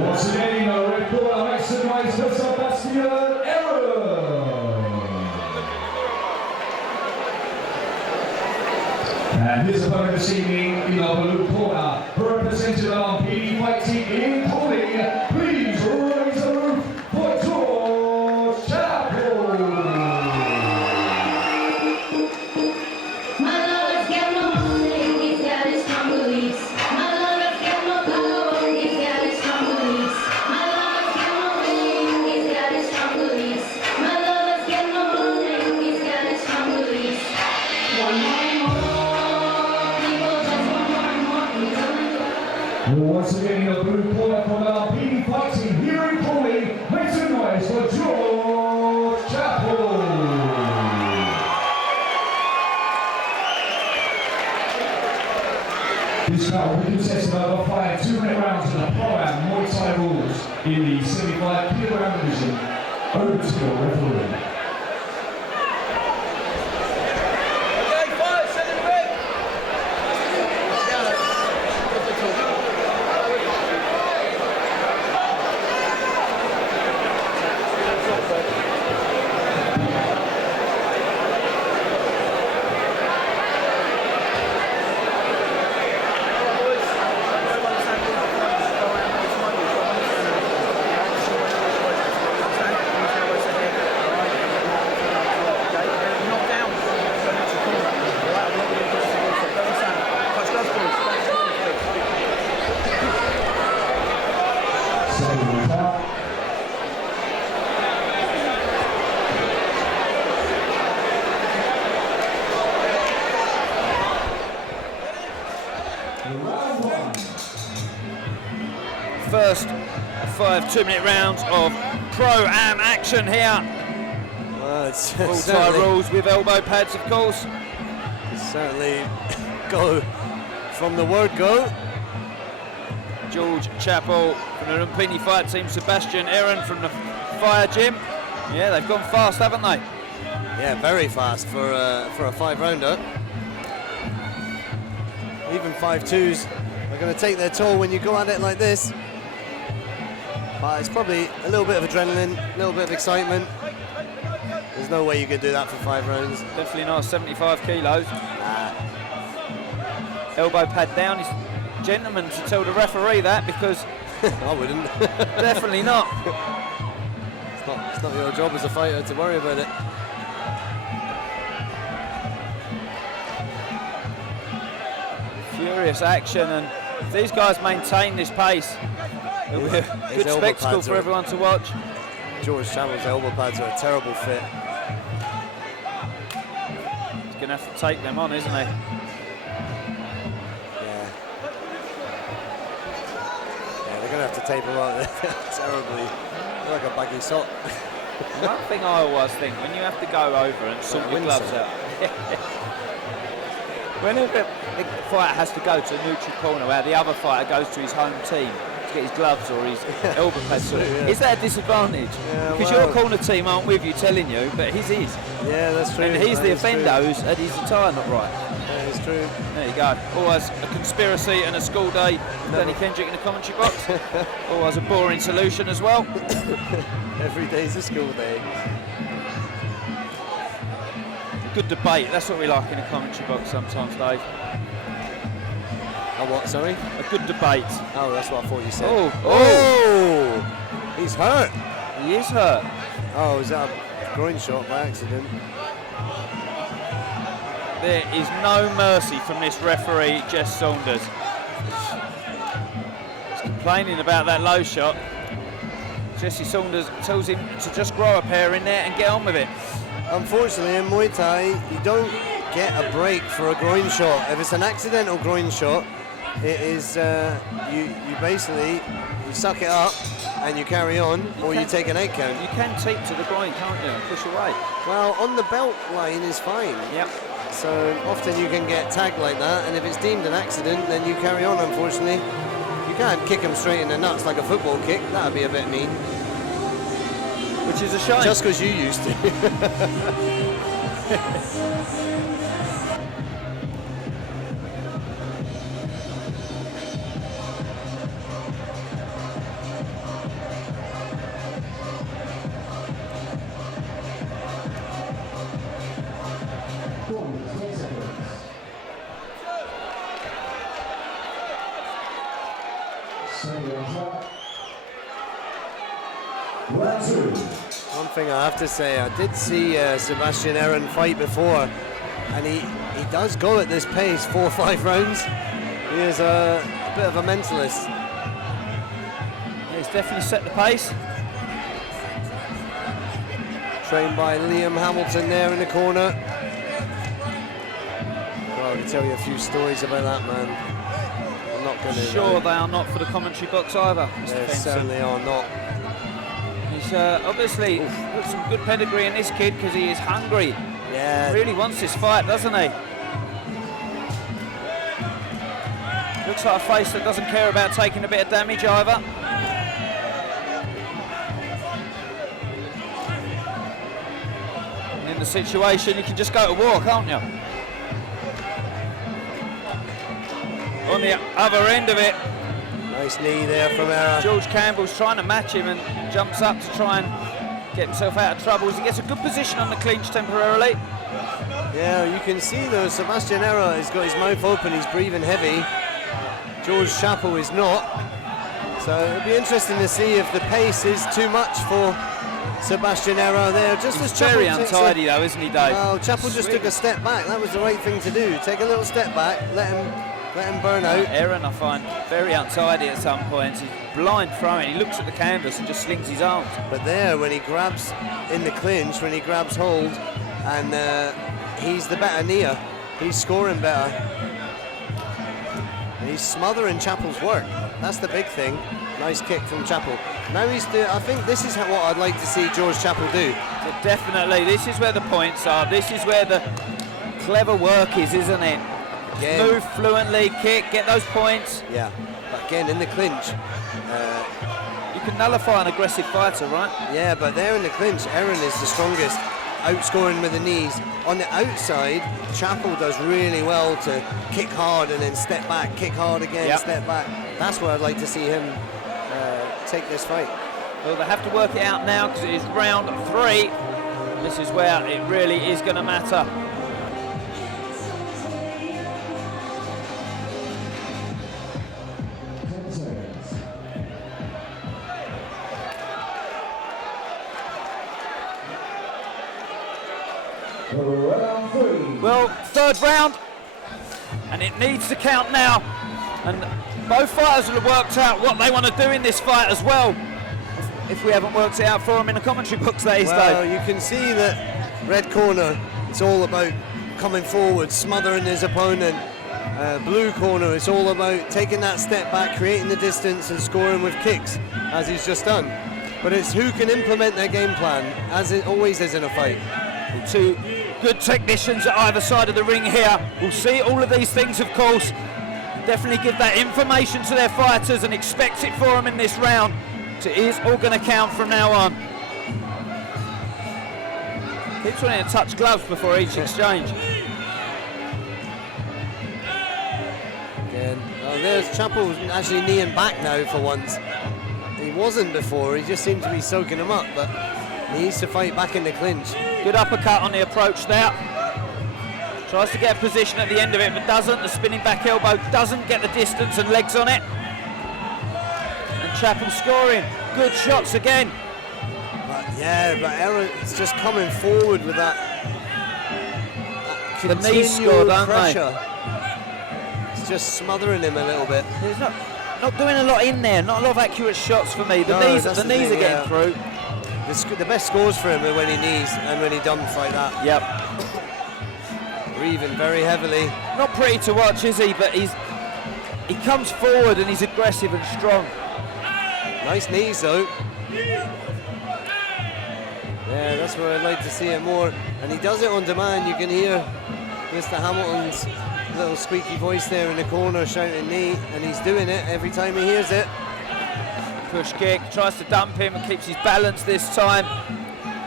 Once again, in our red corner, makes the noise for Sebastian Eren. And his opponent this evening in our blue corner, represented on PD Fighting in calling, please raise the roof for George Chappell. My lover's got no money, he's got his strong beliefs. My lover's got no power, he's got his strong beliefs. My lover's got no ring, he's got his strong beliefs. My lover's got no money, he's got his strong beliefs. One more, people just want more, he's only Once again, in the blue corner from our PD Fighting, here in calling, make some noise for George Chappell. This battle will consist of over 5 2-minute rounds in the pro-am Muay Thai rules in the 75 kg division. Over to your referee. First 5 2-minute rounds of pro-am action here. Well, it's Full Thai rules with elbow pads, of course. Certainly go from the word go. George Chappell from the Lumpini fight team, Sebastian Eren from the fire gym. Yeah, they've gone fast, haven't they? Yeah, very fast for a 5-rounder. Even 5-2s are going to take their toll when you go at it like this. But it's probably a little bit of adrenaline, a little bit of excitement. There's no way you could do that for 5 rounds. Definitely not 75 kilos. Elbow pad down. He's a gentleman to tell the referee that, because I wouldn't. definitely not. It's not your job as a fighter to worry about it. Furious action, and if these guys maintain this pace, it'll be a good spectacle for everyone to watch. George Chappell's elbow pads are a terrible fit. He's going to have to take them on, isn't he? Yeah, they're going to have to tape them on terribly. Like a baggy sock. One thing I always think, when you have to go over and sort your gloves out, whenever a fighter has to go to a neutral corner where the other fighter goes to his home team to get his gloves or his elbow pads, is that a disadvantage? Because your corner team aren't with you telling you, but his is. Yeah, that's true. And he's the offender who's had his attire not right. That is true. There you go. Always a conspiracy and a school day. Danny Kendrick in the commentary box. Always a boring solution as well. Every day's a school day. Good debate. That's what we like in the commentary box sometimes, Dave. Oh, what? Sorry? A good debate. Oh, that's what I thought you said. Oh! He's hurt. He is hurt. Oh, is that a groin shot by accident? There is no mercy from this referee, Jess Saunders. He's complaining about that low shot. Jesse Saunders tells him to just grow a pair in there and get on with it. Unfortunately, in Muay Thai, you don't get a break for a groin shot. If it's an accidental groin shot, it is you basically suck it up and you carry on, or you take an 8 count. You can tape to the groin, can't you, and push away. Well, on the belt line is fine. Yep. So often you can get tagged like that, and if it's deemed an accident, then you carry on, unfortunately. You can't kick him straight in the nuts like a football kick. That would be a bit mean. Which is a shame. Just because you used to. Round 2. One thing I have to say, I did see Sebastian Eren fight before, and he does go at this pace, 4 or 5 rounds. He is a bit of a mentalist. He's definitely set the pace. Trained by Liam Hamilton there in the corner. Well, I can tell you a few stories about that man. I'm not going to. Sure, they are not for the commentary box either. They certainly are not. He's obviously got some good pedigree in this kid because he is hungry. Yeah. Really wants this fight, doesn't he? Looks like a face that doesn't care about taking a bit of damage either. And in the situation, you can just go to war, can't you? On the other end of it, Nice knee there from Eren. George Campbell's trying to match him and jumps up to try and get himself out of trouble as he gets a good position on the clinch temporarily. Yeah, you can see though, Sebastian Eren has got his mouth open, he's breathing heavy. George Chappell is not. So it'll be interesting to see if the pace is too much for Sebastian Eren there. Just He's as Chappell very takes untidy though, isn't he, Dave? Well, Chappell just took a step back. That was the right thing to do. Take a little step back, let him burn out. Eren, I find, very untidy at some points. He's blind throwing. He looks at the canvas and just slings his arms. But there, when he grabs in the clinch, when he grabs hold, and he's the better kneer, he's scoring better. And he's smothering Chappell's work. That's the big thing. Nice kick from Chappell. Now I think this is what I'd like to see George Chappell do. Definitely, this is where the points are. This is where the clever work is, isn't it? Again. Move fluently, kick, get those points. Yeah, but again in the clinch. You can nullify an aggressive fighter, right? Yeah, but there in the clinch, Eren is the strongest, outscoring with the knees. On the outside, Chappell does really well to kick hard and then step back, kick hard again, Yep. step back. That's where I'd like to see him take this fight. Well, they have to work it out now because it is round 3. This is where it really is going to matter. Round 3. Well, 3rd round, and it needs to count now. And both fighters will have worked out what they want to do in this fight as well. If we haven't worked it out for them in the commentary books, that is, Well, Dave. you can see that red corner, it's all about coming forward, smothering his opponent. Blue corner, it's all about taking that step back, creating the distance and scoring with kicks, as he's just done. But it's who can implement their game plan, as it always is in a fight. Two good technicians at either side of the ring here. We'll see all of these things, of course. Definitely give that information to their fighters and expect it for them in this round. So it is all going to count from now on. Keeps wanting to touch gloves before each exchange. Again, there's Chappell actually kneeing back now for once. He wasn't before, he just seemed to be soaking him up, but he needs to fight back in the clinch. Good uppercut on the approach there. Tries to get a position at the end of it, but doesn't. The spinning back elbow doesn't get the distance and legs on it. And Chappell scoring. Good shots again. But Eren is just coming forward with that The knees score, don't they? pressure. It's just smothering him a little bit. There's not doing a lot in there. Not a lot of accurate shots for me. The No, knees that's are the thing, getting yeah. through. The best scores for him are when he knees and when he dumps like that. Yep. Breathing very heavily. Not pretty to watch, is he? But he comes forward and he's aggressive and strong. Nice knees though. Yeah, that's where I'd like to see it more. And he does it on demand. You can hear Mr. Hamilton's little squeaky voice there in the corner shouting knee, and he's doing it every time he hears it. Push kick, tries to dump him and keeps his balance this time.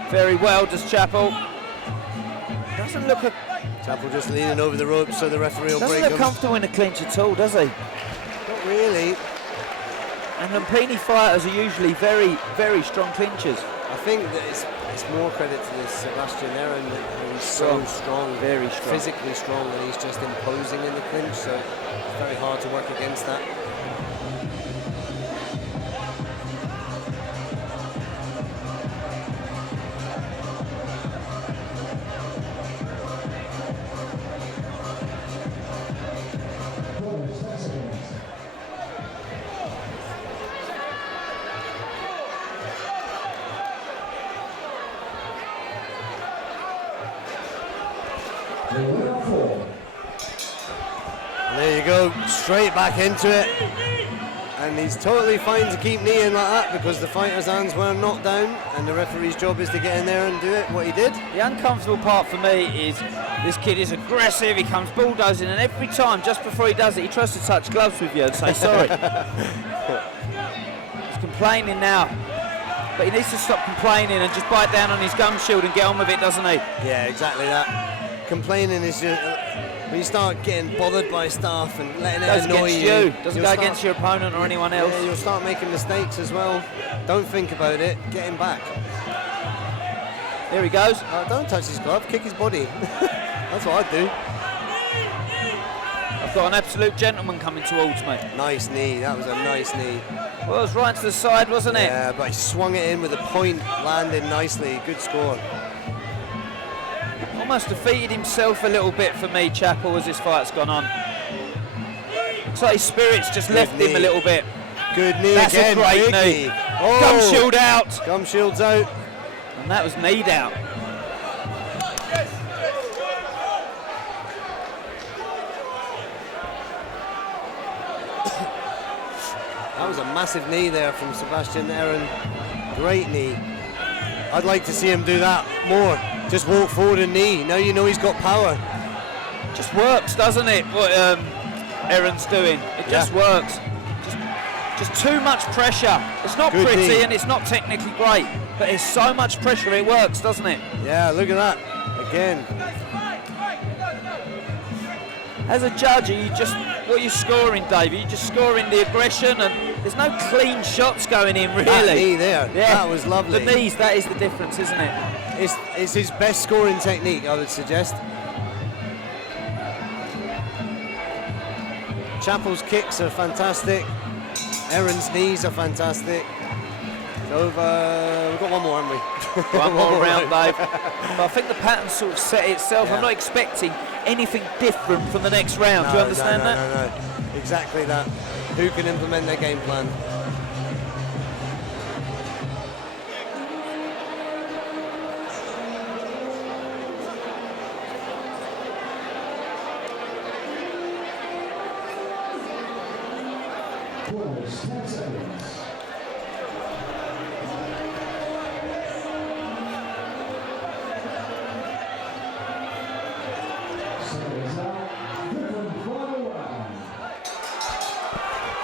Very well does Chappell. Doesn't look Chappell just leaning over the ropes so the referee will doesn't break look him. comfortable in the clinch at all, does he? Not really. And Lumpini fighters are usually very, very strong clinchers. I think that it's more credit to this Sebastian Eren. He's so strong, very strong, physically strong, and he's just imposing in the clinch. So it's very hard to work against that. 4. And there you go, straight back into it. And he's totally fine to keep kneeing like that because the fighter's hands were knocked down, and the referee's job is to get in there and do it, what he did. The uncomfortable part for me is this kid is aggressive, he comes bulldozing, and every time, just before he does it, he tries to touch gloves with you and say sorry. He's complaining now, but he needs to stop complaining and just bite down on his gum shield and get on with it, doesn't he? Yeah, exactly that. Complaining is just, when you start getting bothered by stuff and letting it annoy you. Doesn't go against your opponent or anyone else. Yeah, you'll start making mistakes as well. Don't think about it, get him back. There he goes. Don't touch his glove, kick his body. That's what I'd do. I've got an absolute gentleman coming towards me. Nice knee, that was a nice knee. Well, it was right to the side, wasn't it? Yeah, but he swung it in with a point, landed nicely, good score. Almost defeated himself a little bit for me, Chappell, as this fight's gone on. Looks like his spirits just left him a little bit. Good knee That's again, a great big knee. Oh. Gum shield out. Gum shield's out. And that was kneed out. That was a massive knee there from Sebastian Eren. Great knee. I'd like to see him do that more. Just walk forward and knee. Now you know he's got power. Just works, doesn't it, what Eren's doing? It just works. Just too much pressure. It's not Good pretty knee. and it's not technically great, but there's so much pressure, it works, doesn't it? Yeah, look at that. Again. As a judge, what are you scoring, Dave? Are you just scoring the aggression, and there's no clean shots going in, really? That knee there, Yeah. that was lovely. The knees, that is the difference, isn't it? It's his best scoring technique, I would suggest. Chappell's kicks are fantastic. Eren's knees are fantastic. It's over. We've got one more, haven't we? One more round, Dave. But I think the pattern sort of set itself. Yeah. I'm not expecting anything different from the next round. Do you understand that? No. Exactly that. Who can implement their game plan? Pause 10 seconds.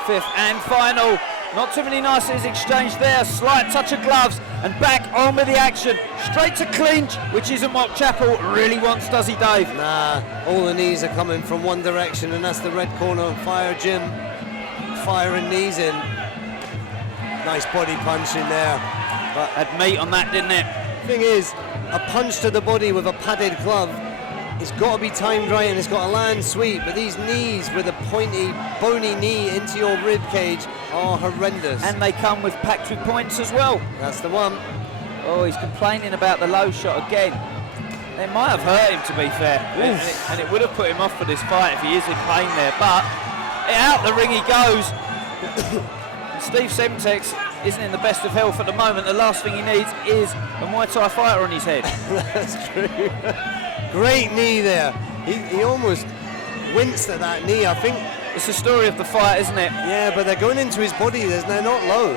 Fifth and final. Not too many niceties exchanged there. Slight touch of gloves and back on with the action. Straight to clinch, which isn't what Chappell really wants, does he, Dave? Nah, all the knees are coming from one direction, and that's the red corner. Fire Jim, firing knees in. Nice body punch in there. But Had meat on that, didn't it? thing is, a punch to the body with a padded glove, it's got to be timed right and it's got to land sweet, but these knees with a pointy, bony knee into your rib cage are horrendous. And they come with packed with points as well. That's the one. Oh, he's complaining about the low shot again. They might have hurt him, to be fair, and it would have put him off for this fight if he is in pain there, but out the ring he goes. Steve Semtex isn't in the best of health at the moment. The last thing he needs is a Muay Thai fighter on his head. That's true. Great knee there. He almost winced at that knee, I think. It's the story of the fight, isn't it? Yeah, but they're going into his body. They're not low.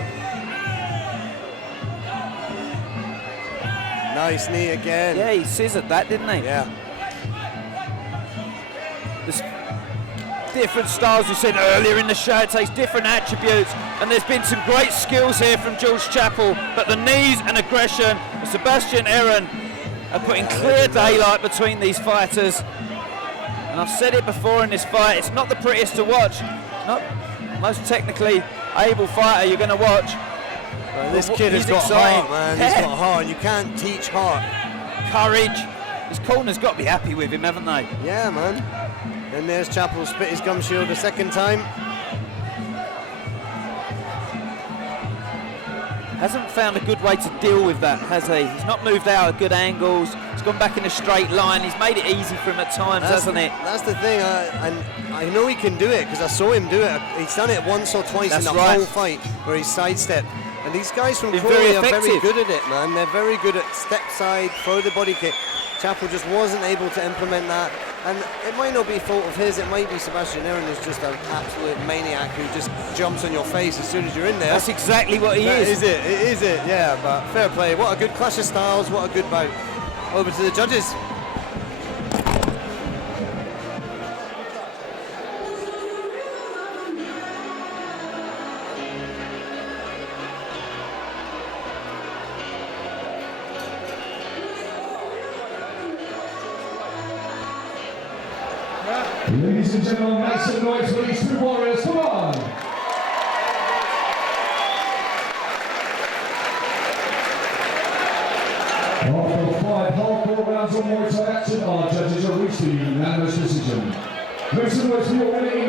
Nice knee again. Yeah, he scissored that, didn't he? Yeah. There's different styles, we said earlier in the show, it takes different attributes, and there's been some great skills here from George Chappell, but the knees and aggression, Sebastian Eren are putting clear daylight between these fighters. And I've said it before in this fight, it's not the prettiest to watch, not the most technically able fighter you're going to watch. Well, this kid has He's got exciting. heart, man. Yeah. He's got heart. You can't teach heart. Courage. His corner's got to be happy with him, haven't they? Yeah, man. And there's Chappell, spit his gum shield a second time. Hasn't found a good way to deal with that, has he? He's not moved out at good angles. He's gone back in a straight line. He's made it easy for him at times, hasn't it? That's the thing. I know he can do it because I saw him do it. He's done it once or twice That's in the right. whole fight where he's sidestepped. And these guys from They're Crawley very are very effective. good at it, man. They're very good at step side, throw the body kick. Chappell just wasn't able to implement that. And it might not be fault of his, it might be Sebastian Eren is just an absolute maniac who just jumps on your face as soon as you're in there. That's exactly what he is. It is it, yeah, but fair play. What a good clash of styles, what a good bout. Over to the judges. Ladies and gentlemen, make some noise for these two warriors. Come on! After 5 hardcore rounds of Muay Thai action, our judges have reached the unanimous decision. Make some noise for your winning